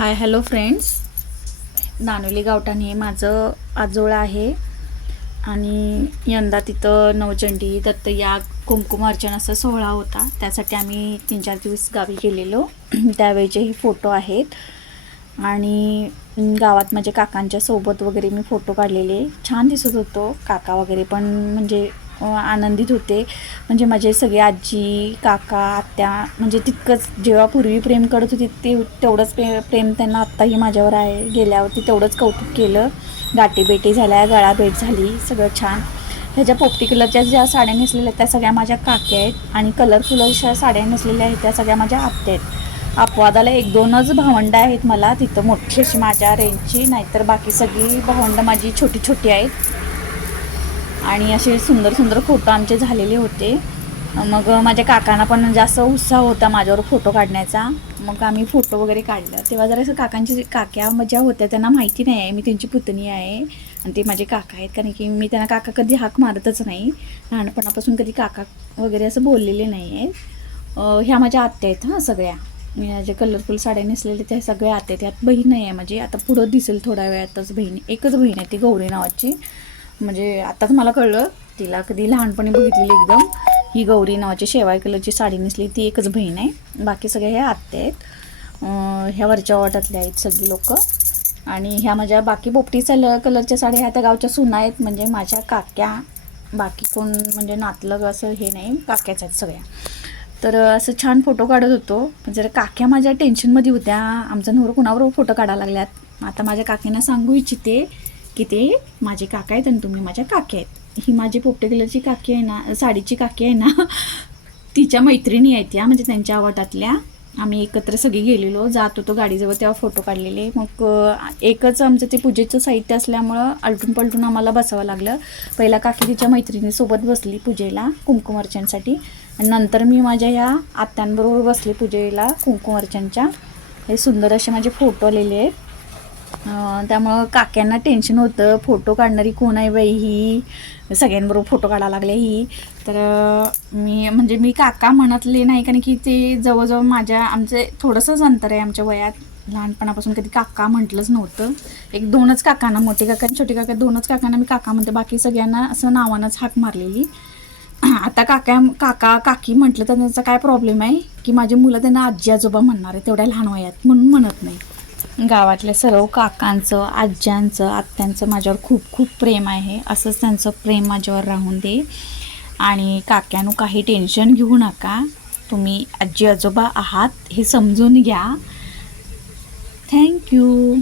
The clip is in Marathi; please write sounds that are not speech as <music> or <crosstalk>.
हाय हॅलो फ्रेंड्स नानोली गावठाण हे माझं आजोळ आहे. आणि यंदा तिथं नवचंडी दत्तयाग कुमकुम अर्चन असा सोहळा होता. त्यासाठी आम्ही तीन चार दिवस गावी गेलेलो. <clears throat> त्यावेळेचे हे फोटो आहेत. आणि गावात माझ्या काकांच्या सोबत वगैरे मी फोटो काढलेले. छान दिसत होतो. काका वगैरे पण म्हणजे आनंदित होते. म्हणजे माझे सगळे आजी काका आत्या म्हणजे तितकंच जेव्हा पूर्वी प्रेम करत होती ते तेवढंच प्रे प्रेम त्यांना आत्ताही माझ्यावर आहे. गेल्यावरती तेवढंच कौतुक केलं. गाठीबेटी झाल्या गळा भेट झाली सगळं छान. ह्याच्या पोपटी कलरच्या ज्या साड्या नेसलेल्या आहेत त्या सगळ्या माझ्या काक्या आहेत आणि कलरफुल अशा साड्या नेसलेल्या आहेत त्या सगळ्या माझ्या आत्या आहेत. अपवादाला एक दोनच भावंडं आहेत मला तिथं मोठी अशी माझ्या रेंजची नाहीतर बाकी सगळी भावंडं माझी छोटी छोटी आहेत. आणि असे सुंदर सुंदर फोटो आमचे झालेले होते. मग माझ्या काकांना पण जास्त उत्साह होता माझ्यावर फोटो काढण्याचा. मग आम्ही फोटो वगैरे काढला. तेव्हा जरा असं काकांची काक्या ज्या होत्या त्यांना माहिती नाही आहे. मी त्यांची पुतणी आहे. आणि ते माझे काका आहेत. कारण की मी त्यांना काका कधी हाक मारतच नाही. लहानपणापासून कधी काका वगैरे असं बोललेले नाही आहेत. ह्या माझ्या आत्या आहेत हां सगळ्या. मी ज्या कलरफुल साड्या नेसलेल्या त्या सगळ्या आत्या आहेत. त्यात बहीण नाही आहे माझी. आता पुढं दिसेल थोड्या वेळातच बहीण. एकच बहीण आहे ती गौरी नावाची. म्हणजे आत्ताच मला कळलं तिला कधी लहानपणी बघितलेली एकदम. ही गौरी नावाची शेवाय कलरची साडी नेसली ती एकच बहीण आहे. बाकी सगळ्या ह्या आत्या आहेत. ह्या वरच्या वाटातल्या आहेत सगळी लोक. आणि ह्या माझ्या बाकी पोपटी ल कलरच्या साड्या ह्या त्या गावच्या सुना आहेत. म्हणजे माझ्या काक्या. बाकी कोण म्हणजे नातलं असं हे नाही काक्याच आहेत सगळ्या. तर असं छान फोटो काढत होतो. पण जरा काक्या माझ्या टेन्शनमध्ये होत्या आमचा नवरं कुणावर फोटो काढायला लागल्यात. आता माझ्या काकींना सांगू इच्छिते की ते माझे काका आहेत आणि तुम्ही माझ्या काकी आहेत. ही माझी पोपटे कलरची काकी आहे ना साडीची काकी आहे ना <laughs> तिच्या मैत्रिणी आहेत या. म्हणजे त्यांच्या आवटातल्या आम्ही एकत्र सगळी गेलेलो. जात होतो गाडीजवळ तेव्हा फोटो काढलेले. मग एकच आमचं ते पूजेचं साहित्य असल्यामुळं आलटून पलटून आम्हाला बसावं लागलं. पहिला काकी तिच्या मैत्रिणीसोबत बसली पूजेला कुंकुम अर्चनसाठी. आणि नंतर मी माझ्या ह्या आत्यांबरोबर बसले पूजेला कुंकुम अर्चनच्या. हे सुंदर असे माझे फोटो आलेले आहेत. त्यामुळं काक्यांना टेन्शन होतं. फोटो काढणारी कोण आहे बाई ही? सगळ्यांबरोबर फोटो काढायला लागले ही. तर मी म्हणजे मी काका म्हणतले नाही कारण की ते जवळजवळ माझ्या आमचे थोडंसंच अंतर आहे आमच्या वयात. लहानपणापासून कधी काका म्हटलंच नव्हतं. एक दोनच काकांना मोठे काका आणि छोटे काका दोनच काकांना मी काका म्हणते. बाकी सगळ्यांना असं नावानंच हाक मारलेली. <clears throat> आता काका काका काकी म्हटलं तर त्यांचा काय प्रॉब्लेम आहे? की माझी मुलं त्यांना आजी आजोबा म्हणणार आहे तेवढ्या लहान वयात. म्हणून म्हणत नाही. गावातल्या सर्व काकांचं आज्यांचं आत्यांचं माझ्यावर खूप खूप प्रेम आहे. असंच त्यांचं प्रेम माझ्यावर राहून दे. आणि काक्यानं काही टेन्शन घेऊ नका. तुम्ही आजी आजोबा आहात हे समजून घ्या. थँक्यू